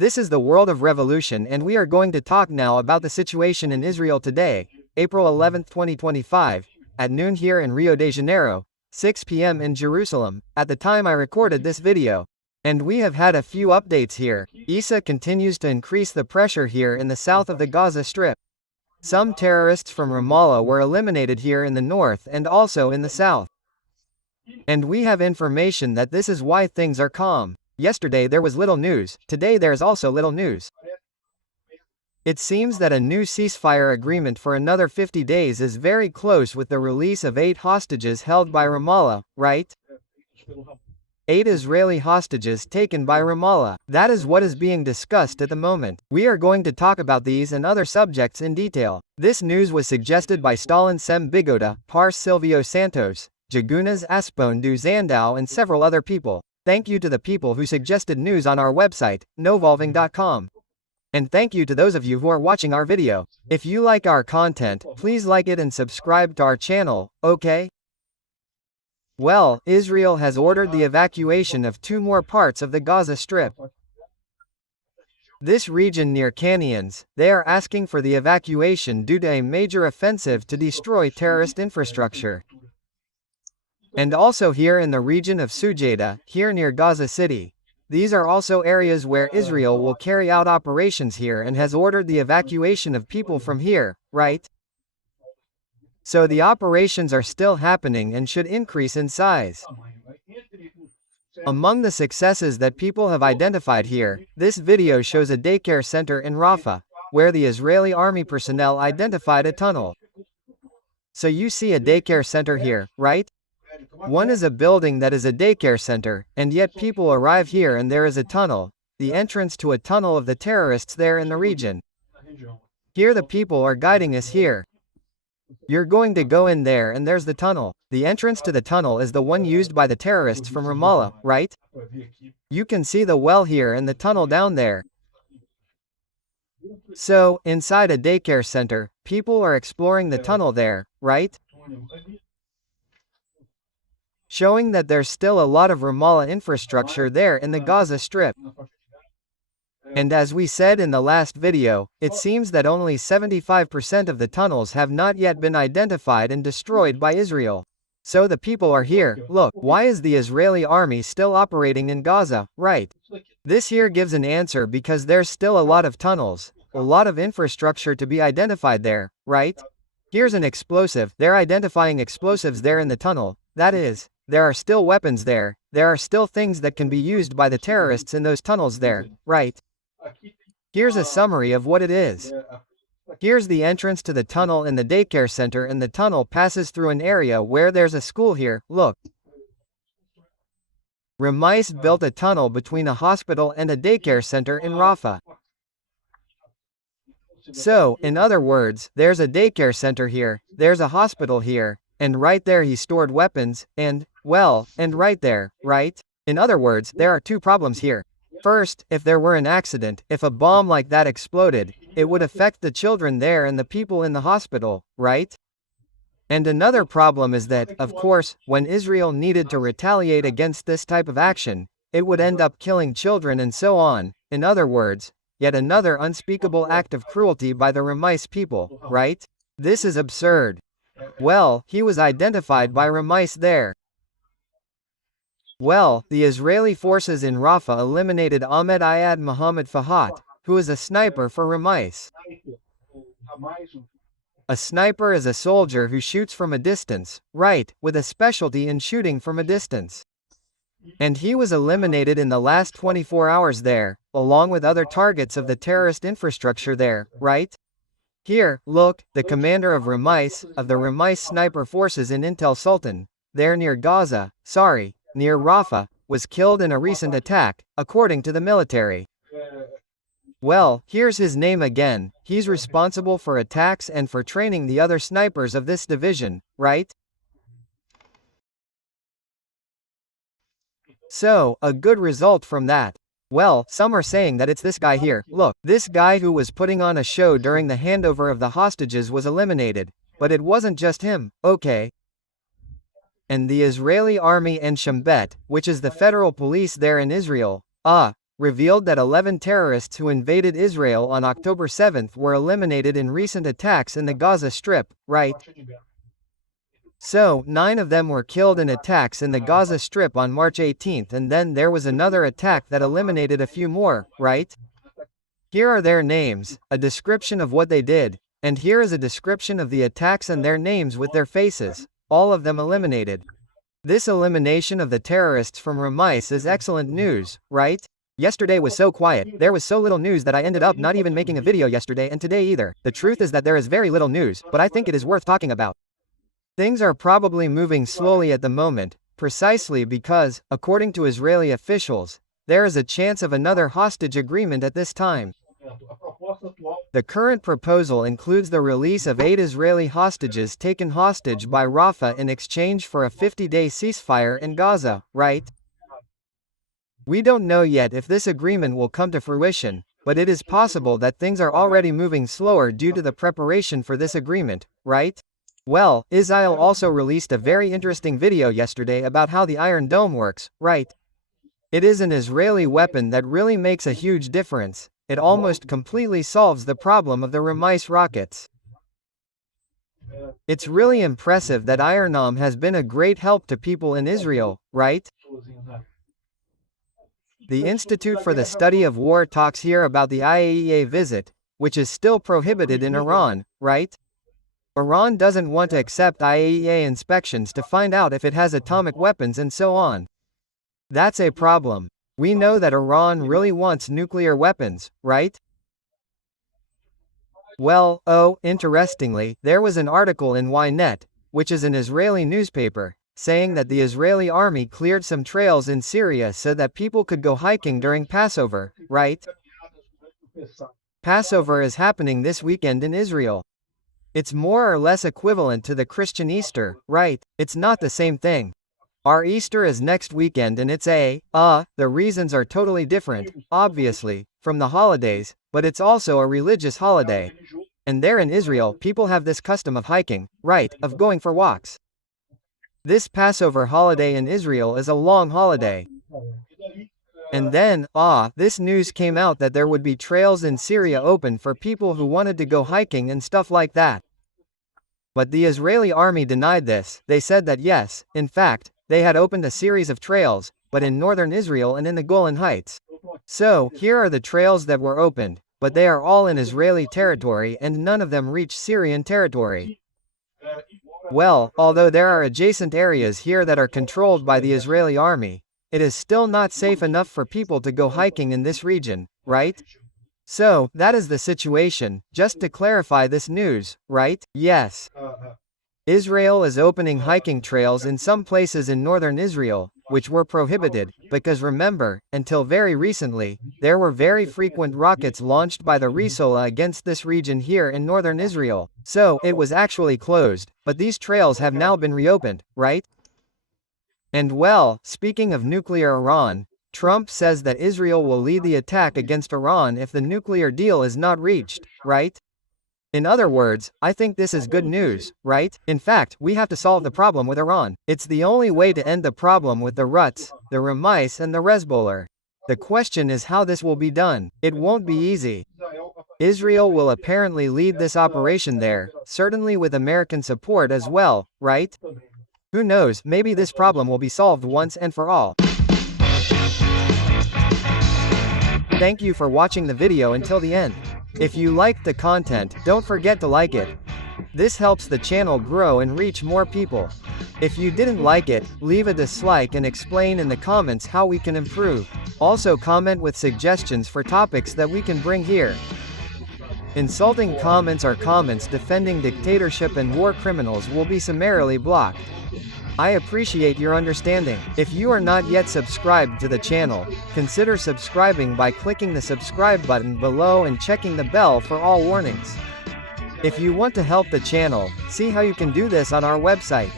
This is the world of revolution, and we are going to talk now about the situation in Israel today, April 11, 2025, at noon here in Rio de Janeiro, 6 p.m. in Jerusalem, at the time I recorded this video. And we have had a few updates here. ISA continues to increase the pressure here in the south of the Gaza Strip. Some terrorists from Ramallah were eliminated here in the north and also in the south. And we have information that this is why things are calm. Yesterday there was little news, today there is also little news. It seems that a new ceasefire agreement for another 50 days is very close with the release of 8 hostages held by Ramallah, right? 8 Israeli hostages taken by Ramallah. That is what is being discussed at the moment. We are going to talk about these and other subjects in detail. This news was suggested by Stalin Sem Bigoda, Par Silvio Santos, Jagunas Aspone do Zandau and several other people. Thank you to the people who suggested news on our website, novolving.com. And thank you to those of you who are watching our video. If you like our content, please like it and subscribe to our channel, okay? Well, Israel has ordered the evacuation of 2 more parts of the Gaza Strip. This region near Canyons, they are asking for the evacuation due to a major offensive to destroy terrorist infrastructure. And also here in the region of Sujeda, here near Gaza City. These are also areas where Israel will carry out operations here and has ordered the evacuation of people from here, right? So the operations are still happening and should increase in size. Among the successes that people have identified here, this video shows a daycare center in RAFAH, where the Israeli army personnel identified a tunnel. So you see a daycare center here, right? One is a building that is a daycare center, and yet people arrive here and there is a tunnel, the entrance to a tunnel of the terrorists there in the region. Here the people are guiding us here. You're going to go in there and there's the tunnel. The entrance to the tunnel is the one used by the terrorists from Ramallah, right? You can see the well here and the tunnel down there. So, inside a daycare center, people are exploring the tunnel there, right? Showing that there's still a lot of Ramallah infrastructure there in the Gaza Strip. And as we said in the last video, it seems that only 75% of the tunnels have not yet been identified and destroyed by Israel. So the people are here. Look, why is the Israeli army still operating in Gaza, right? This here gives an answer because there's still a lot of tunnels, a lot of infrastructure to be identified there, right? Here's an explosive. They're identifying explosives there in the tunnel. That is, there are still weapons there. There are still things that can be used by the terrorists in those tunnels there, right? Here's a summary of what it is. Here's the entrance to the tunnel in the daycare center, and the tunnel passes through an area where there's a school here. Look. MAIS built a tunnel between a hospital and a daycare center in RAFAH. So, in other words, there's a daycare center here, there's a hospital here, and right there he stored weapons, and, well, and right there, right? In other words, there are 2 problems here. First, if there were an accident, if a bomb like that exploded, it would affect the children there and the people in the hospital, right? And another problem is that, of course, when Israel needed to retaliate against this type of action, it would end up killing children and so on. In other words, yet another unspeakable act of cruelty by the MAIS people, right? This is absurd. Well, he was identified by MAIS there. Well, the Israeli forces in RAFAH eliminated Ahmed Ayad Mohammed Fahat, who is a sniper for MAIS. A sniper is a soldier who shoots from a distance, right, with a specialty in shooting from a distance. And he was eliminated in the last 24 hours there, along with other targets of the terrorist infrastructure there, right? Here, look, the commander of MAIS, of the MAIS sniper forces in Intel Sultan, there near Gaza, near RAFAH, was killed in a recent attack, according to the military. Well, here's his name again. He's responsible for attacks and for training the other snipers of this division, right? So, a good result from that. Well, some are saying that it's this guy here. Look, this guy who was putting on a show during the handover of the hostages was eliminated. But it wasn't just him, okay? And the Israeli army and Shem Bet, which is the federal police there in Israel, revealed that 11 terrorists who invaded Israel on October 7 were eliminated in recent attacks in the Gaza Strip, right? So, 9 of them were killed in attacks in the Gaza Strip on March 18, and then there was another attack that eliminated a few more, right? Here are their names, a description of what they did, and here is a description of the attacks and their names with their faces, all of them eliminated. This elimination of the terrorists from MAIS is excellent news, right? Yesterday was so quiet, there was so little news that I ended up not even making a video yesterday and today either. The truth is that there is very little news, but I think it is worth talking about. Things are probably moving slowly at the moment, precisely because, according to Israeli officials, there is a chance of another hostage agreement at this time. The current proposal includes the release of 8 Israeli hostages taken hostage by RAFAH in exchange for a 50-day ceasefire in Gaza, right? We don't know yet if this agreement will come to fruition, but it is possible that things are already moving slower due to the preparation for this agreement, right? Well, Israel also released a very interesting video yesterday about how the Iron Dome works, right? It is an Israeli weapon that really makes a huge difference. It almost completely solves the problem of the MAIS rockets. It's really impressive that Iron Dome has been a great help to people in Israel, right? The Institute for the Study of War talks here about the IAEA visit, which is still prohibited in Iran, right? Iran doesn't want to accept IAEA inspections to find out if it has atomic weapons and so on. That's a problem. We know that Iran really wants nuclear weapons, right? Well, interestingly, there was an article in Ynet, which is an Israeli newspaper, saying that the Israeli army cleared some trails in Syria so that people could go hiking during Passover, right? Passover is happening this weekend in Israel. It's more or less equivalent to the Christian Easter, right? It's not the same thing. Our Easter is next weekend and it's the reasons are totally different, obviously, from the holidays, but it's also a religious holiday. And there in Israel, people have this custom of hiking, right, of going for walks. This Passover holiday in Israel is a long holiday. And then, this news came out that there would be trails in Syria open for people who wanted to go hiking and stuff like that. But the Israeli army denied this. They said that yes, in fact, they had opened a series of trails, but in northern Israel and in the Golan Heights. So, here are the trails that were opened, but they are all in Israeli territory and none of them reach Syrian territory. Well, although there are adjacent areas here that are controlled by the Israeli army, it is still not safe enough for people to go hiking in this region, right? So, that is the situation, just to clarify this news, right? Yes. Israel is opening hiking trails in some places in northern Israel, which were prohibited, because remember, until very recently, there were very frequent rockets launched by the Hezbollah against this region here in northern Israel. So, it was actually closed, but these trails have now been reopened, right? And well, speaking of nuclear Iran, Trump says that Israel will lead the attack against Iran if the nuclear deal is not reached, right? In other words, I think this is good news, right? In fact, we have to solve the problem with Iran. It's the only way to end the problem with the Ruts, the MAIS and the Hezbollah. The question is how this will be done. It won't be easy. Israel will apparently lead this operation there, certainly with American support as well, right? Who knows, maybe this problem will be solved once and for all. Thank you for watching the video until the end. If you liked the content, don't forget to like it. This helps the channel grow and reach more people. If you didn't like it, leave a dislike and explain in the comments how we can improve. Also comment with suggestions for topics that we can bring here. Insulting comments or comments defending dictatorship and war criminals will be summarily blocked. I appreciate your understanding. If you are not yet subscribed to the channel, consider subscribing by clicking the subscribe button below and checking the bell for all warnings. If you want to help the channel, see how you can do this on our website.